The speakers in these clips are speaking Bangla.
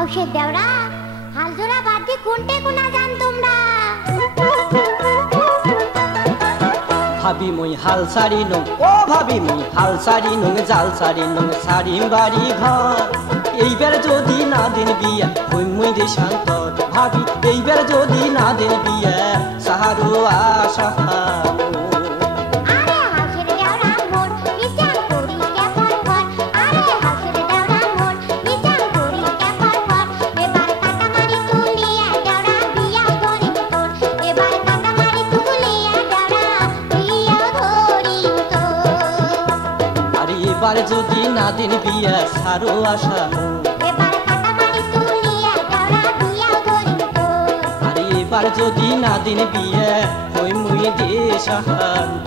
হাউসের দেওরা হাল জোড়া বাদ দিয়ে কোনটে কোনা জান তোমরা ভাবি মই হাল সারি নং ও ভাবি মই হাল সারি নং জাল সারি নং সারি বাড়ি ঘর এইবার যদি না দেন বিয়া হই মই রে শান্তর ভাবি এইবার যদি না দেন বিয়া সাহারো আশা এবার যদি না দিন বিয়া সারো আশা আরে এবার যদি না দিন বিয়া হই মুই দে শান্ত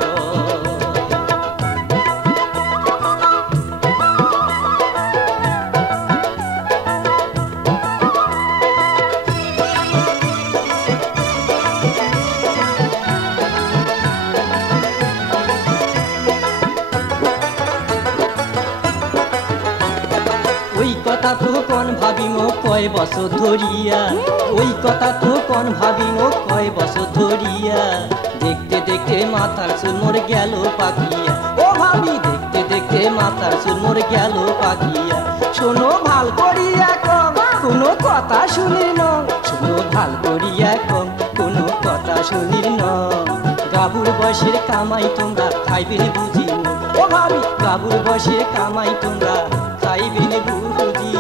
কথা তো কোন ভাবিম কয় বছর ধরিয়া ওই কথা তো কোন ভাবিম কয় বছর ধরিয়া দেখতে দেখতে মাথার চুল মোর গেল পাকিয়া ও ভাবি দেখতে দেখতে মাথার চুল মোর গেল পাকিয়া শোনো ভাল করিয়া কম কোনো কথা শুনির ন শোনো ভাল করিয়া কম কোনো কথা শুনির ন গাবুর বয়সের কামাই তোমরা খাইবেন বুঝি ও ভাবি গাবুর বয়সের কামাই তোমরা খাইবেন বুঝি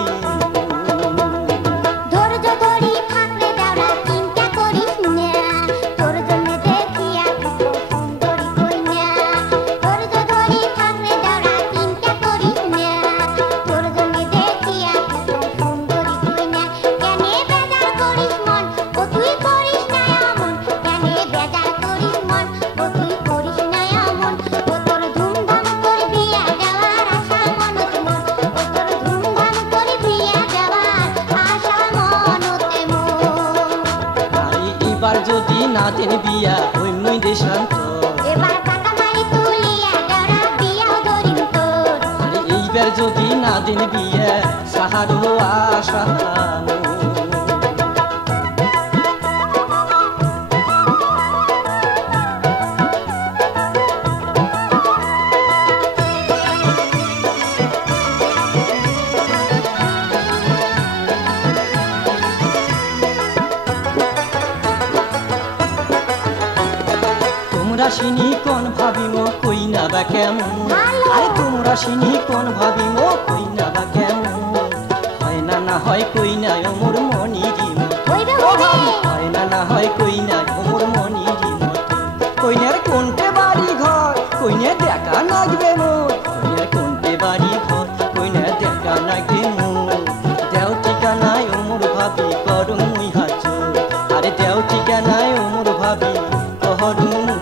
যদি না দেন বিয়া হই মুই দে শান্ত এবার কাটা মারি তুলিয়া দেওরা বিয়া ধরিম তোর আরে এইবার যদি না দেন বিয়া সাহারো আশা তোমরা সিনি কোন ভাবিম কই না বা কেমন আরে তোমরা সিনি কোন ভাবিম কই না বা কেমন হয় না না হয় কই না মোর মনিরি হয় না না হয় কই না মোর মনিরি কইনার কোনটে বাড়ি ঘর কইনে দেখা লাগবে মোর কইনার কোনটে বাড়ি ঘর কইনে দেখা লাগবে মোর দেও ঠিকানায় মোর ভাবি করুম মুই হাজুর আরে দেও ঠিকানায় মোর ভাবি করুম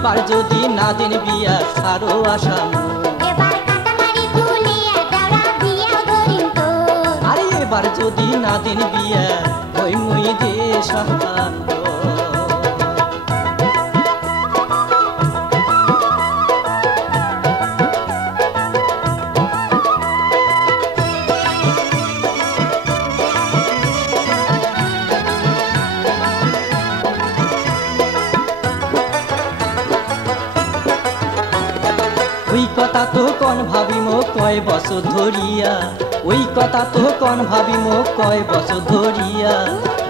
এবার যদি না দেন বিয়া সারো আশা এবার কাটা মারি তুলিয়া দেওরা বিয়া ধরিম তোর আরে এবার যদি না দেন বিয়া হই মুই দে শান্ত ওই কথা তো কোন ভাবিম কয় বছর ধরিয়া ওই কথা তো কোন ভাবিম কয় বছর ধরিয়া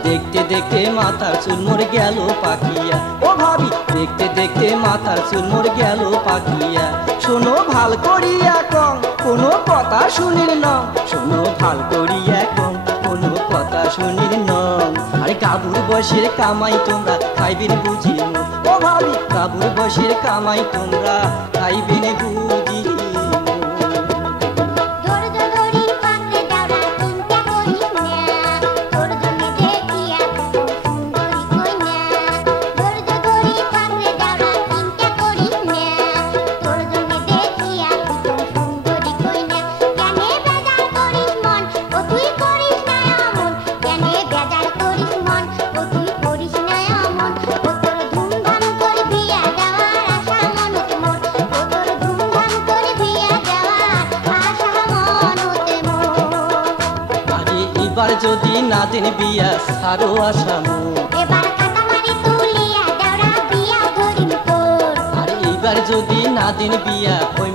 দেখতে দেখতে মাথার চুল মোর গেল পাকিয়া ও ভাবি দেখতে দেখতে মাথার চুল মোর গেল পাকিয়া শোনো ভাল করিয়া কম কোনো কথা শুনির ন শোনো ভাল করিয়া কম কোনো কথা শুনির ন আরে গাবুর বয়সের কামাই তোমরা খাইবেন বুঝি ও ভাবি গাবুর বয়সের কামাই তোমরা খাইবেন বুঝি এবার যদি না দিন বিয়া সারো আসামু এবার কাটামারি তুলিয়া দেওরা বিয়া ধরিম তোর আর এইবার যদি না দিন বিয়া ওই